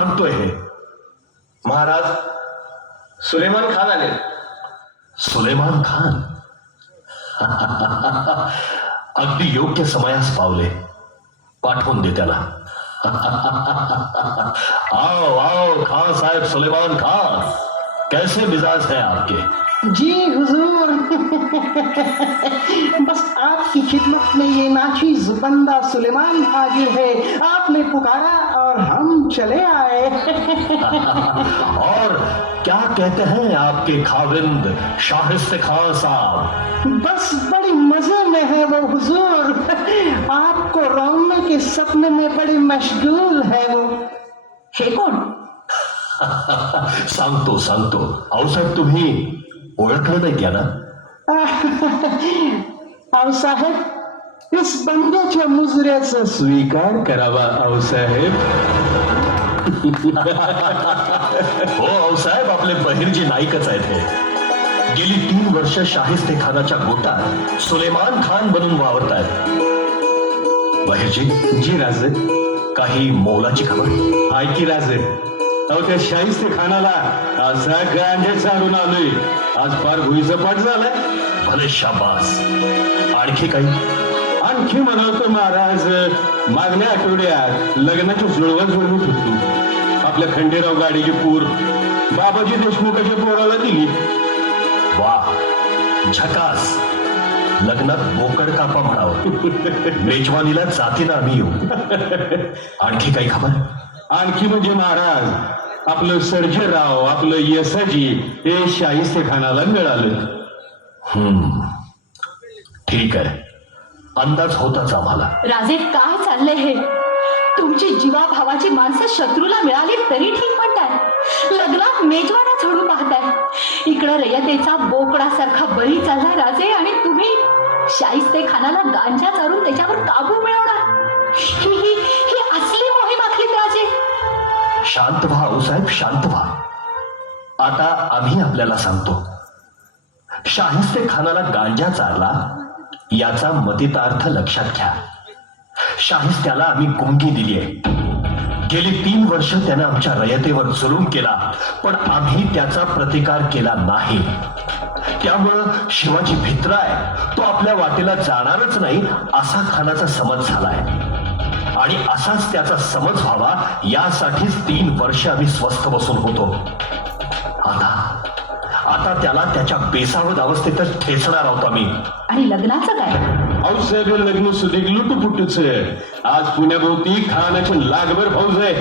सांगतोय हे महाराज सुलेमान खान आले. सुलेमान खान अगदी योग्य समयास पावले. पाठवून दे त्याला. आओ आओ खान साहब सुलेमान खान, कैसे मिजाज है आपके? जी हुजूर. बस आपकी खिदमत में ये नाचीज बंदा सुलेमान हाजिर है. आपने पुकारा और हम चले आए. और क्या कहते हैं आपके खाविंद शाहिस्ते खान साहब? बस बड़ी मजे में है वो हुजूर. आपको रौने के सपने में बड़ी मशगूल है वो. हे कोण? सांगतो सांगतो. आऊसाहेब तुम्ही ओळखलं नाही त्या ना? आऊसाहेब इस बंद्याच्या मुजऱ्याचा स्वीकार करावा आऊसाहेब. हो आऊसाहेब, आपले बहिर्जी नाईकच आहेत हे. गेली 3 वर्ष शाहिस्ते खानाच्या गोटात सुलेमान खान बनून वावरतायत. बहिर्जी. जी राजे. काही मोलाची खबर? हाय की राजे. अहो त्या शाहिस्ते खानाला असा गांजा चालून आलोय, आज फार भुईचं पाठ झालाय. भले शाबास. आणखी काही? आणखी म्हणाल तर महाराज, मागल्या आठवड्यात लग्नाची जुळवत जुळवत होतो. आपल्या खंडेराव गाडीची पूर बाबाजी देशमुखाच्या पोराला दिली. वा, झकास. लग्नात बोकड कापा म्हणावं. मेजवानीला जातीनं आम्ही येऊ. आणखी काही खबर? आणखी म्हणजे महाराज, आपलं सर्जेराव, आपलं यसाजी हे शाहिस्ते खानाला मिळालं. ठीक आहे. अंदाज होताच आम्हाला. राजे काय चाललंय हे? तुमची जीवाभावाची माणसं शत्रूला मिळाली तरी ठीक म्हणताय. लग्नात मेजवाना झोडू पाहताय. इकडं रयतेचा बोकडासारखा बळी चाललाय राजे, आणि तुम्ही शाहिस्ते खानाला गांजा चारून त्याच्यावर काबू मिळवणार. ही असली मोहीम आखलीत राजे. शांत व्हा आऊसाहेब, शांत व्हा. आता आम्ही आपल्याला सांगतो. शाहिस्ते खानाला गांजा चारला याचा मतितार्थ लक्षात घ्या. शाहिस्त्याला आम्ही गुंगी दिली आहे. गेली 3 वर्ष त्याने आमच्या रयतेवर जुलूम केला, पण आम्ही त्याचा प्रतिकार केला नाही. त्यामुळं शिवाजी भित्राय, तो आपल्या वाटेला जाणारच नाही असा खानाचा समज झालाय. आणि असाच त्याचा समज व्हावा यासाठीच 3 वर्ष आम्ही स्वस्थ बसून होतो. आता त्याला त्याच्या बेसावध अवस्थेतच ठेचणार आहोत आम्ही. आणि लग्नाचं काय? आऊसाहेब लग्न सुधीक लुटुपुटूच. आज पुण्याभोवती खानाची लागभर फौज आहे.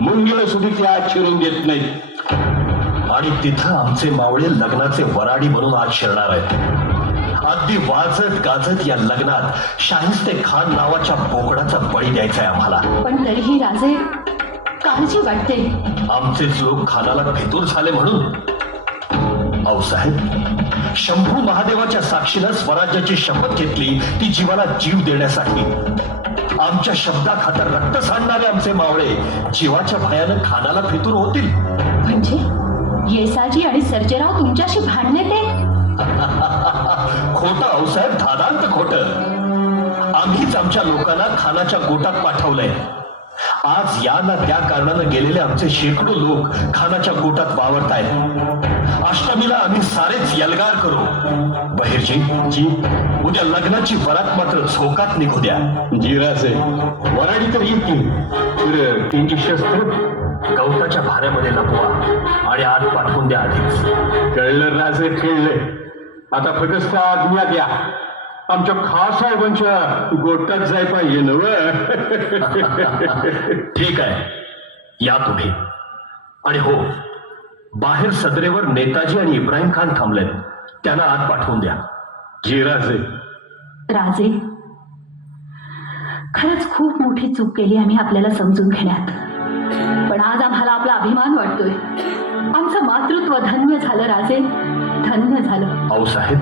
मुंगीला सुधीक आज शिरून देत नाहीत. आणि तिथं आमचे मावळे लग्नाचे वराडी म्हणून आज शिरणार आहेत. अगदी वाजत गाजत या लग्नात शाहिस्ते खान नावाच्या बोकडाचा बळी द्यायचा आहे आम्हाला. पण तरीही राजे काळजी वाटते. आमचेच लोक खानाला फितूर झाले म्हणून? आऊसाहेब, शंभू महादेवाच्या साक्षीनं स्वराज्याची शपथ घेतली, ती जीवाला जीव देण्यासाठी. आमच्या शब्दाखातर रक्त सांडणारे आमचे मावळे जीवाच्या भयानं खानाला फितूर होतील. म्हणजे येसाजी आणि सर्जेराव तुमच्याशी भांडणे ते? खोटं आऊसाहेब, धादांत खोटं. आम्हीच आमच्या लोकांना खानाच्या गोटात पाठवलंय. आज या ना त्या कारणानं गेलेले आमचे शेकडो लोक खानाच्या गोटात वावरतायत. अष्टमीला आम्ही सारेच यलगार करू. बहिर्जी जी, उद्या लग्नाची वरात मात्र झोकात निघू द्या. जिराचे वराडी तर येतील, त्यांची शस्त्र गवताच्या भाऱ्यामध्ये लपवा आणि आत पाठवून द्या आधीच. कळलं राजे, कळलं. आता फक्त आज्ञा द्या. आमच्या खास साहेबांच्या गोटात जाय पाहिजे नव. ठीक आहे, या तुम्ही. आणि हो, बाहेर सदरेवर नेताजी आणि इब्राहिम खान थांबलेत, त्यांना आत पाठवून द्या. जी राजे. राजे, खरंच खूप मोठी चूक केली आम्ही आपल्याला समजून घेण्यात. पण आज आम्हाला आपला अभिमान वाटतोय. आमचं मातृत्व धन्य झालं राजे, धन्य झालं. आऊसाहेब,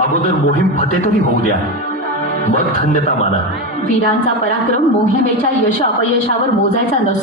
अगोदर मोहीम फते तरी होऊ द्या, मग धन्यता माना. वीरांचा पराक्रम मोहिमेच्या यश अपयशावर मोजायचा नसतो.